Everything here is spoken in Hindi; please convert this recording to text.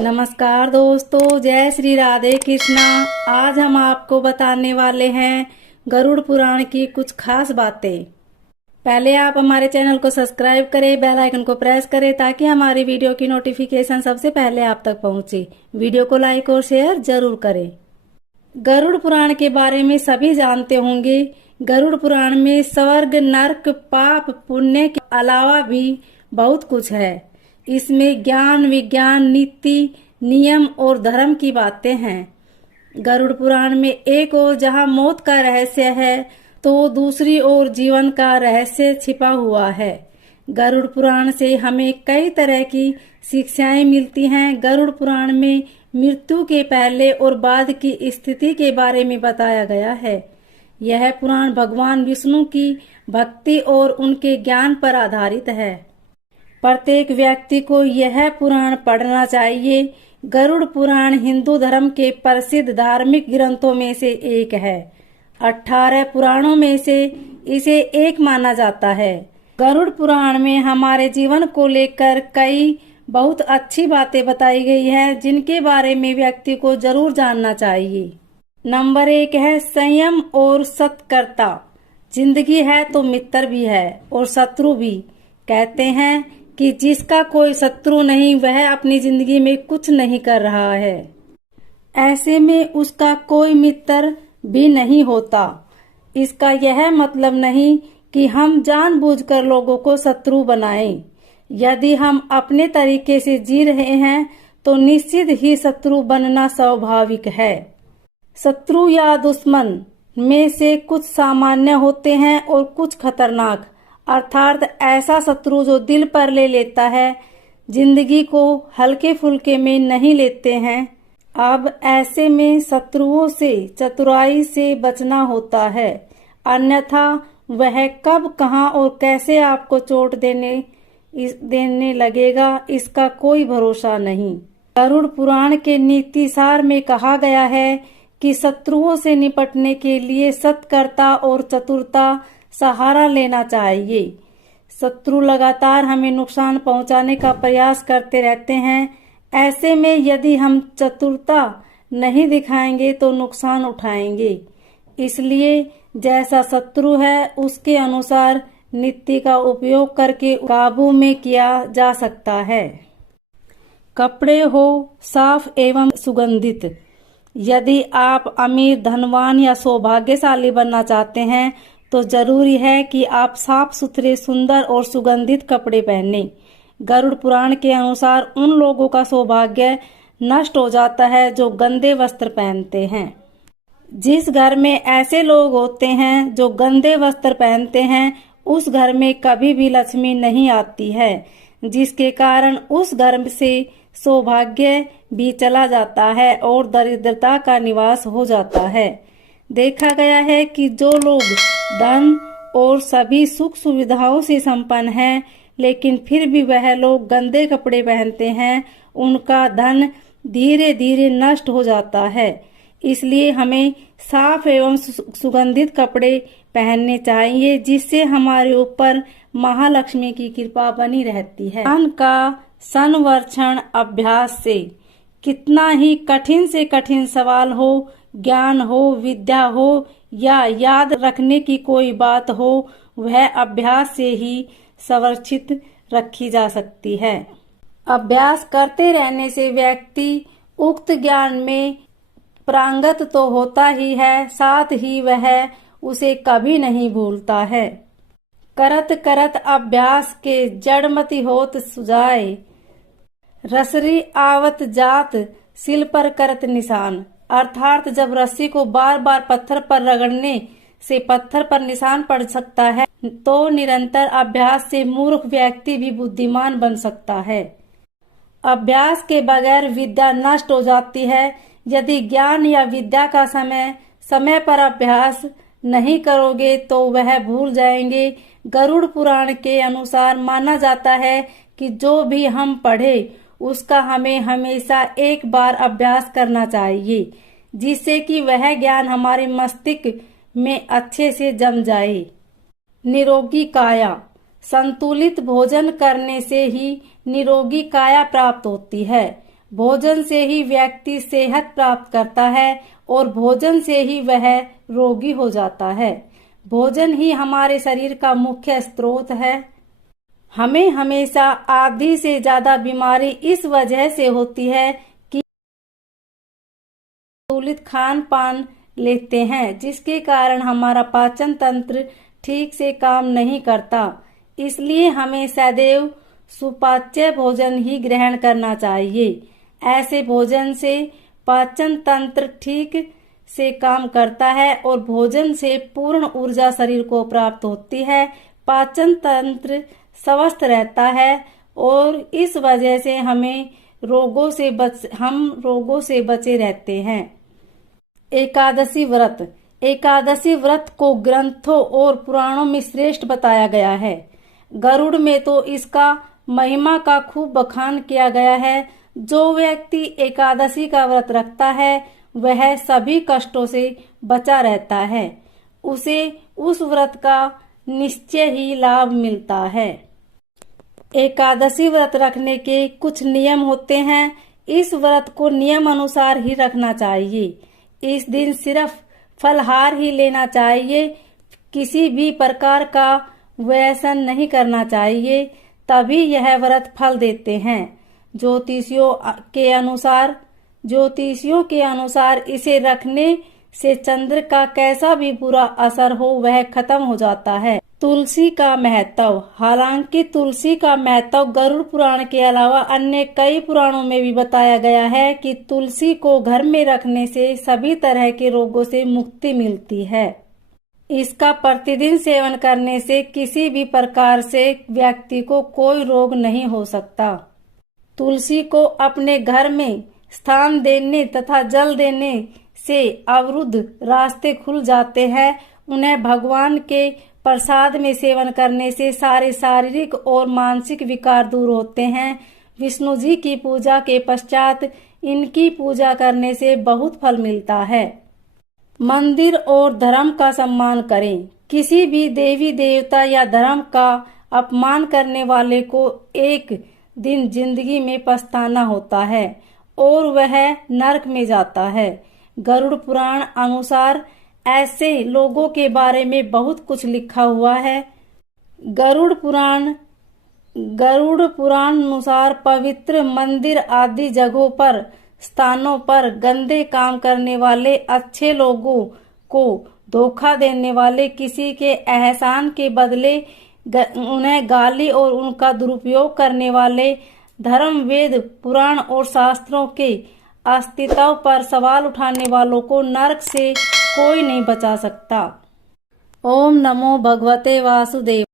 नमस्कार दोस्तों, जय श्री राधे कृष्णा। आज हम आपको बताने वाले हैं गरुड़ पुराण की कुछ खास बातें। पहले आप हमारे चैनल को सब्सक्राइब करें, बेल आइकन को प्रेस करें ताकि हमारी वीडियो की नोटिफिकेशन सबसे पहले आप तक पहुंचे। वीडियो को लाइक और शेयर जरूर करें। गरुड़ पुराण के बारे में सभी जानते होंगे। गरुड़ पुराण में स्वर्ग, नर्क, पाप, पुण्य के अलावा भी बहुत कुछ है। इसमें ज्ञान, विज्ञान, नीति, नियम और धर्म की बातें हैं। गरुड़ पुराण में एक ओर जहाँ मौत का रहस्य है तो दूसरी ओर जीवन का रहस्य छिपा हुआ है। गरुड़ पुराण से हमें कई तरह की शिक्षाएं मिलती हैं। गरुड़ पुराण में मृत्यु के पहले और बाद की स्थिति के बारे में बताया गया है। यह पुराण भगवान विष्णु की भक्ति और उनके ज्ञान पर आधारित है। प्रत्येक व्यक्ति को यह पुराण पढ़ना चाहिए। गरुड़ पुराण हिंदू धर्म के प्रसिद्ध धार्मिक ग्रंथों में से एक है। 18 पुराणों में से इसे एक माना जाता है। गरुड़ पुराण में हमारे जीवन को लेकर कई बहुत अच्छी बातें बताई गई हैं, जिनके बारे में व्यक्ति को जरूर जानना चाहिए। नंबर 1 है संयम और सत्कर्ता। जिंदगी है तो मित्र भी है और शत्रु भी। कहते हैं कि जिसका कोई शत्रु नहीं वह अपनी जिंदगी में कुछ नहीं कर रहा है। ऐसे में उसका कोई मित्र भी नहीं होता। इसका यह मतलब नहीं कि हम जानबूझकर लोगों को शत्रु बनाएं। यदि हम अपने तरीके से जी रहे हैं तो निश्चित ही शत्रु बनना स्वाभाविक है। शत्रु या दुश्मन में से कुछ सामान्य होते हैं और कुछ खतरनाक, अर्थात ऐसा शत्रु जो दिल पर ले लेता है, जिंदगी को हल्के फुल्के में नहीं लेते हैं। अब ऐसे में शत्रुओं से चतुराई से बचना होता है, अन्यथा वह कब, कहां और कैसे आपको चोट देने लगेगा, इसका कोई भरोसा नहीं। गरुड़ पुराण के नीति सार में कहा गया है कि शत्रुओं से निपटने के लिए सत्कर्ता और चतुरता सहारा लेना चाहिए। शत्रु लगातार हमें नुकसान पहुंचाने का प्रयास करते रहते हैं। ऐसे में यदि हम चतुरता नहीं दिखाएंगे तो नुकसान उठाएंगे। इसलिए जैसा शत्रु है उसके अनुसार नीति का उपयोग करके काबू में किया जा सकता है। कपड़े हो साफ एवं सुगंधित। यदि आप अमीर, धनवान या सौभाग्यशाली बनना चाहते हैं तो जरूरी है कि आप साफ सुथरे, सुंदर और सुगंधित कपड़े पहने। गरुड़ पुराण के अनुसार उन लोगों का सौभाग्य नष्ट हो जाता है जो गंदे वस्त्र पहनते हैं। जिस घर में ऐसे लोग होते हैं जो गंदे वस्त्र पहनते हैं, उस घर में कभी भी लक्ष्मी नहीं आती है, जिसके कारण उस घर से सौभाग्य भी चला जाता है और दरिद्रता का निवास हो जाता है। देखा गया है कि जो लोग धन और सभी सुख सुविधाओं से संपन्न हैं, लेकिन फिर भी वह लोग गंदे कपड़े पहनते हैं, उनका धन धीरे धीरे नष्ट हो जाता है। इसलिए हमें साफ एवं सुगंधित कपड़े पहनने चाहिए, जिससे हमारे ऊपर महालक्ष्मी की कृपा बनी रहती है। ज्ञान का संवर्षण अभ्यास से। कितना ही कठिन से कठिन सवाल हो, ज्ञान हो, विद्या हो या याद रखने की कोई बात हो, वह अभ्यास से ही संरक्षित रखी जा सकती है। अभ्यास करते रहने से व्यक्ति उक्त ज्ञान में पारंगत तो होता ही है, साथ ही वह उसे कभी नहीं भूलता है। करत करत अभ्यास के जड़मति होत सुजाए, रसरी आवत जात सिल पर करत निशान। अर्थात जब रस्सी को बार बार पत्थर पर रगड़ने से पत्थर पर निशान पड़ सकता है, तो निरंतर अभ्यास से मूर्ख व्यक्ति भी बुद्धिमान बन सकता है। अभ्यास के बगैर विद्या नष्ट हो जाती है। यदि ज्ञान या विद्या का समय पर अभ्यास नहीं करोगे तो वह भूल जाएंगे। गरुड़ पुराण के अनुसार माना जाता है कि जो भी हम पढ़े उसका हमें हमेशा एक बार अभ्यास करना चाहिए, जिससे कि वह ज्ञान हमारे मस्तिष्क में अच्छे से जम जाए। निरोगी काया। संतुलित भोजन करने से ही निरोगी काया प्राप्त होती है। भोजन से ही व्यक्ति सेहत प्राप्त करता है और भोजन से ही वह रोगी हो जाता है। भोजन ही हमारे शरीर का मुख्य स्रोत है। हमें हमेशा आधी से ज्यादा बीमारी इस वजह से होती है कि संतुलित खान पान लेते हैं, जिसके कारण हमारा पाचन तंत्र ठीक से काम नहीं करता। इसलिए हमें सदैव सुपाच्य भोजन ही ग्रहण करना चाहिए। ऐसे भोजन से पाचन तंत्र ठीक से काम करता है और भोजन से पूर्ण ऊर्जा शरीर को प्राप्त होती है। पाचन तंत्र स्वस्थ रहता है और इस वजह से हम रोगों से बचे रहते हैं। एकादशी व्रत। एकादशी व्रत को ग्रंथों और पुराणों में श्रेष्ठ बताया गया है। गरुड़ में तो इसका महिमा का खूब बखान किया गया है। जो व्यक्ति एकादशी का व्रत रखता है वह सभी कष्टों से बचा रहता है। उसे उस व्रत का निश्चय ही लाभ मिलता है। एकादशी व्रत रखने के कुछ नियम होते हैं। इस व्रत को नियम अनुसार ही रखना चाहिए। इस दिन सिर्फ फलहार ही लेना चाहिए। किसी भी प्रकार का व्यसन नहीं करना चाहिए, तभी यह व्रत फल देते हैं। ज्योतिषियों के अनुसार इसे रखने से चंद्र का कैसा भी बुरा असर हो वह खत्म हो जाता है। तुलसी का महत्व। हालांकि तुलसी का महत्व गरुड़ पुराण के अलावा अन्य कई पुराणों में भी बताया गया है कि तुलसी को घर में रखने से सभी तरह के रोगों से मुक्ति मिलती है। इसका प्रतिदिन सेवन करने से किसी भी प्रकार से व्यक्ति को कोई रोग नहीं हो सकता। तुलसी को अपने घर में स्थान देने तथा जल देने से अवरुद्ध रास्ते खुल जाते हैं। उन्हें भगवान के प्रसाद में सेवन करने से सारे शारीरिक और मानसिक विकार दूर होते हैं। विष्णु जी की पूजा के पश्चात इनकी पूजा करने से बहुत फल मिलता है। मंदिर और धर्म का सम्मान करें। किसी भी देवी देवता या धर्म का अपमान करने वाले को एक दिन जिंदगी में पछताना होता है और वह नरक में जाता है। गरुड़ पुराण अनुसार ऐसे लोगों के बारे में बहुत कुछ लिखा हुआ है। गरुड़ पुराण अनुसार पवित्र मंदिर आदि जगहों पर स्थानों पर गंदे काम करने वाले, अच्छे लोगों को धोखा देने वाले, किसी के एहसान के बदले उन्हें गाली और उनका दुरुपयोग करने वाले, धर्म, वेद, पुराण और शास्त्रों के अस्तित्व पर सवाल उठाने वालों को नरक से कोई नहीं बचा सकता। ओम नमो भगवते वासुदेव।